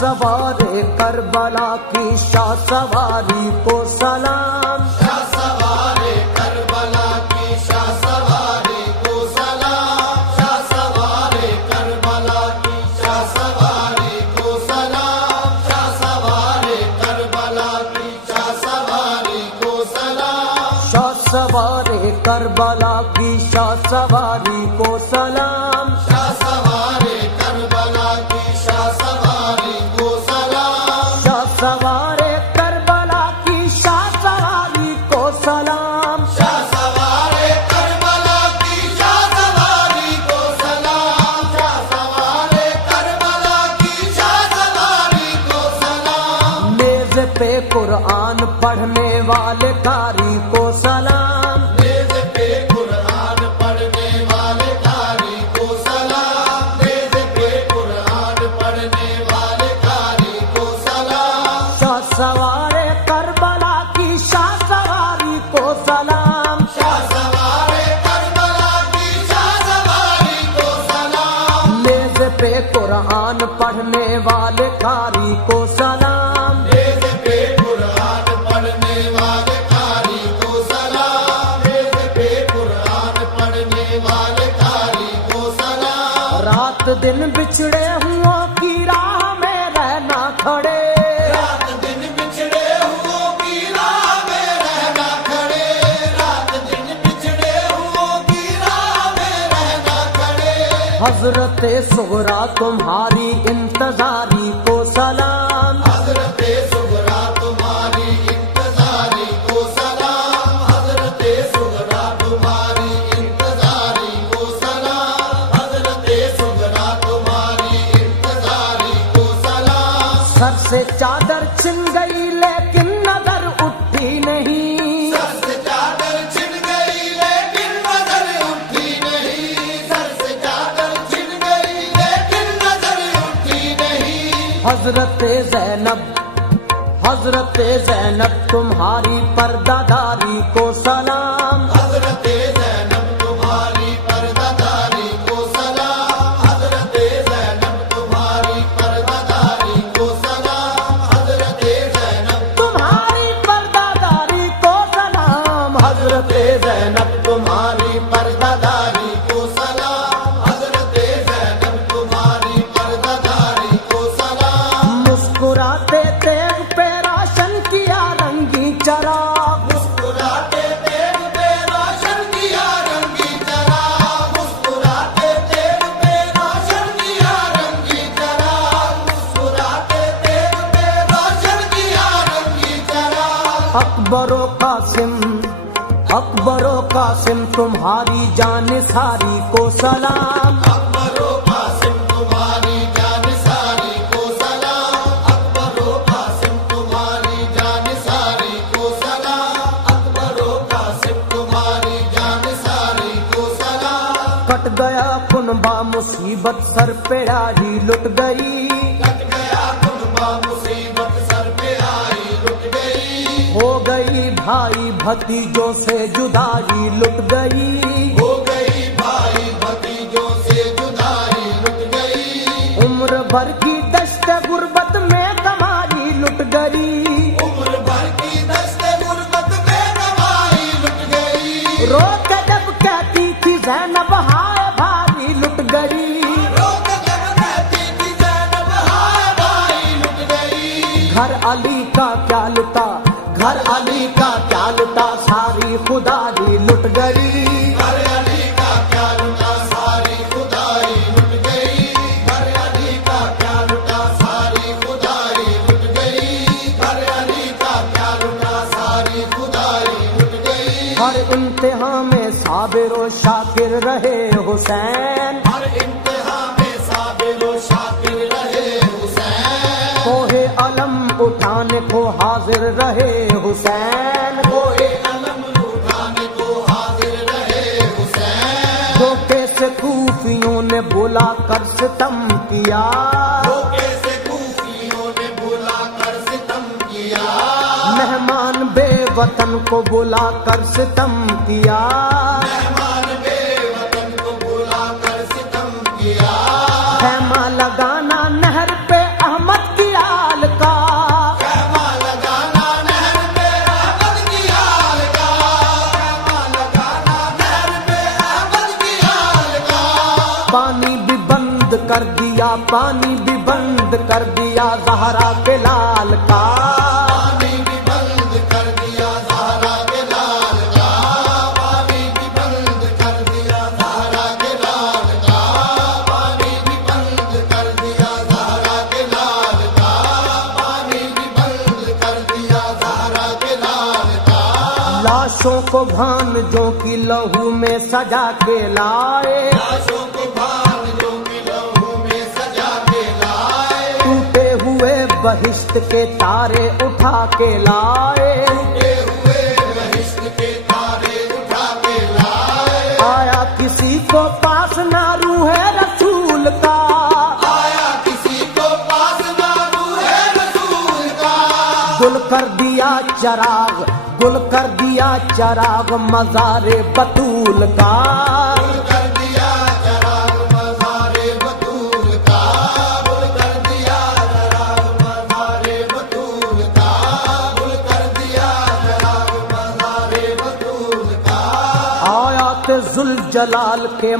سوار کربلا کی شاہ سواری کو سلام، شاہ سوار کربلا کی شاہ سواری کو سلام، شاہ سوار کربلا کی شاہ سواری کو سلام، شاہ سوار کربلا کی شاہ سواری کو سلام، شاہ سوار کربلا کی شاہ سواری کو سلام، شاہ سوار کربلا کی شاہ سواری کو سلام، شاہ سوار کربلا کی شاہ سواری کو سلام، شاہ سوار کربلا کی شاہ سواری کو سلام، شاہ سوار کربلا کی شاہ سواری کو سلام، میز پہ قرآن پڑھنے والے قاری کو سلام، میز پہ قرآن پڑھنے والے قاری کو سلام، میز پہ قرآن پڑھنے والے قاری کو سلام، شاہ سوار کربلا کی شاہ سواری کو سلام، شاہ سوار کربلا کی شاہ سواری کو سلام، میز پہ قرآن پڑھنے والے قاری کو سلام، میز پہ قرآن پڑھنے والے قاری کو سلام، میز پہ قرآن پڑھنے والے قاری کو سلام، رات دن بچھڑے ہوں کی راہ میں رہنا کھڑے، رات دن بچھڑے ہوں کی راہ میں رہنا کھڑے، رات دن بچھڑے ہوں کی راہ میں رہنا کھڑے، حضرت صغرا تمہاری انتظاری کو سلام، حضرت صغرا تمہاری انتظاری کو سلام، حضرت صغرا تمہاری انتظاری کو سلام، حضرت صغرا تمہاری انتظاری کو سلام، سر سے چادر چھن گئی لیکن نظر اٹھی نہیں، سر سے چادر چھن گئی لیکن نظر اٹھی نہیں، سر سے چادر چھن گئی لیکن نظر اٹھی نہیں، حضرت زینب تمہاری پردہ داری کو سلام، حضرت زینب تمہاری پردہ داری کو سلام، حضرت زینب تمہاری پردہ داری کو سلام، حضرت زینب تمہاری پردہ داری کو سلام، حضرت زینب تمہاری پردہ داری کو سلام، حضرت زینب تمہاری پردہ داری کو سلام، مسکراتے تیغ پہ روشن کیا رنگی چراغ، مسکراتے تیغ پہ روشن کیا رنگی چراغ، مسکراتے تیغ پہ روشن کیا رنگی چراغ، مسکراتے تیغ پہ روشن کیا رنگی چراغ، اکبر و قاسم تمہاری جان ساری کو سلام، اکبر و قاسم تمہاری جان ساری کو سلام، اکبر و قاسم تمہاری جان ساری کو سلام، اکبر و قاسم تمہاری جان ساری کو سلام، کٹ گیا کنبا مصیبت سر پہ آئی لٹ گئی، کٹ گیا کنبا مصیبت سر پہ آئی لٹ گئی، ہو گئی بھائی بھتیجوں سے جدائی لٹ گئی، ہو گئی بھائی بھتیجوں سے جدائی لٹ گئی، عمر بھر کی دشت غربت میں کمائی لٹ گئی، عمر بھر کی دشت غربت میں کمائی لٹ گئی، رو کے جب کہتی تھی زینب ہائے بھائی لٹ گئی، روک جب کہتی تھی زینب ہائے بھائی لٹ گئی، گھر علی کا کیا لٹا، گھر علی کا کیا لٹا ساری خدائی لٹ گئی، گھر علی کا کیا لٹا ساری خدائی لٹ گئی، گھر علی کا کیا لٹا ساری خدائی لٹ گئی، گھر علی کا کیا لٹا ساری خدائی لٹ گئی، ہر امتحان میں صابر و شاکر رہے حسین، ہر انتہا میں صابر و شاکر رہے حسین، کوہ علم اٹھانے کو حاضر رہے حسین، کوئے علم اٹھانے کو حاضر رہے حسین، دھوکے سے کوفیوں نے بلا کر ستم کیا، دھوکے سے کوفیوں نے بلا کر ستم کیا، مہمان بے وطن کو بلا کر ستم کیا، مہمان بے وطن کو بلا کر ستم کیا، خیمہ لگانا نہر پہ احمد کی کر دیا پانی بھی بند کر دیا زہرا کے لال کا، پانی بھی بند کر دیا زہرا کے لال کا، پانی بھی بند کر دیا زہرا کے لال کا، پانی بھی بند کر دیا زہرا کے لال کا، پانی بھی بند کر دیا زہرا کے لال کا۔ لاشوں کو بھانجوں کی لہو میں سجا کے لائے، لاشوں کو بھانجوں کی لہو میں سجا کے لائے، ٹوٹے ہوئے بہشت کے تارے اٹھا کے لائے، ٹوٹے ہوئے بہشت کے تارے اٹھا کے لائے، آیا کسی کو پاس نہ روح رسول کا، آیا کسی کو پاس نہ روح رسول کا، گل کر دیا چراغ، گل کر دیا چراغ مزار بطول کا، گل کر دیا چراغ مزار بطول کا، گل کر دیا چراغ مزار بطول کا، گل کر دیا چراغ مزار بطول کا۔ آیات ذوالجلال کے